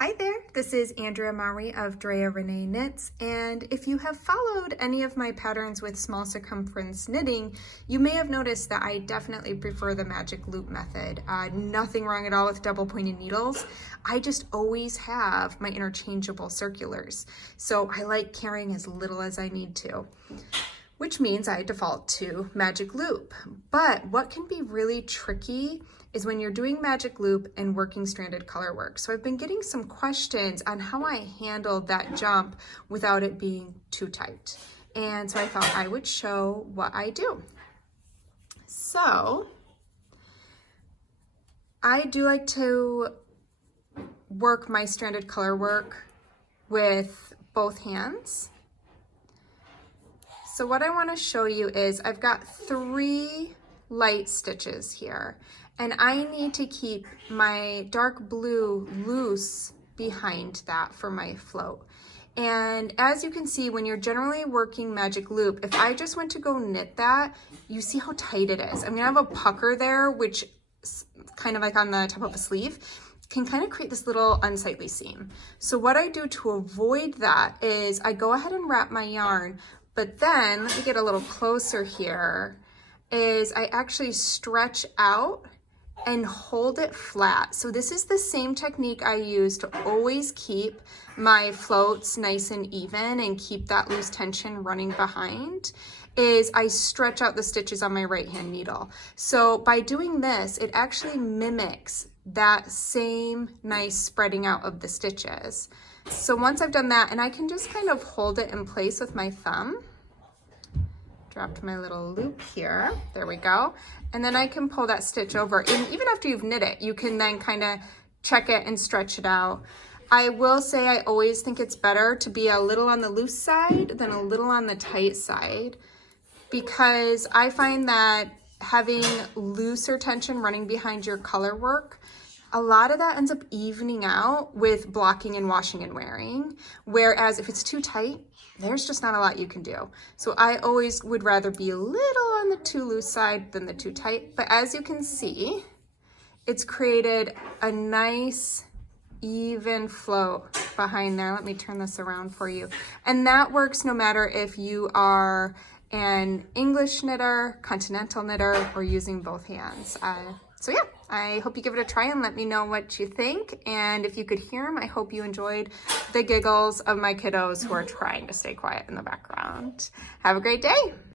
Hi there, this is Andrea Maury of Drea Renee Knits, and if you have followed any of my patterns with small circumference knitting, you may have noticed that I definitely prefer the magic loop method. Nothing wrong at all with double pointed needles. I just always have my interchangeable circulars, so I like carrying as little as I need to, which means I default to magic loop. But what can be really tricky is when you're doing magic loop and working stranded color work. So I've been getting some questions on how I handled that jump without it being too tight. And so I thought I would show what I do. So I do like to work my stranded color work with both hands. So what I want to show you is I've got 3 light stitches here, and I need to keep my dark blue loose behind that for my float. And as you can see, when you're generally working magic loop, if I just went to go knit that, you see how tight it is. I'm gonna have a pucker there, which is kind of like on the top of a sleeve, can kind of create this little unsightly seam. So what I do to avoid that is I go ahead and wrap my yarn, but then, let me get a little closer here, is I actually stretch out and hold it flat. So this is the same technique I use to always keep my floats nice and even and keep that loose tension running behind, is I stretch out the stitches on my right hand needle. So by doing this, it actually mimics that same nice spreading out of the stitches. So once I've done that, and I can just kind of hold it in place with my thumb, dropped my little loop here, there we go. And then I can pull that stitch over, and even after you've knit it, you can then kind of check it and stretch it out. I will say I always think it's better to be a little on the loose side than a little on the tight side, because I find that having looser tension running behind your color work, a lot of that ends up evening out with blocking and washing and wearing. Whereas if it's too tight, there's just not a lot you can do. So I always would rather be a little on the too loose side than the too tight. But as you can see, it's created a nice even float behind there. Let me turn this around for you. And that works no matter if you are an English knitter, continental knitter, or using both hands. So yeah, I hope you give it a try and let me know what you think. And if you could hear them, I hope you enjoyed the giggles of my kiddos who are trying to stay quiet in the background. Have a great day.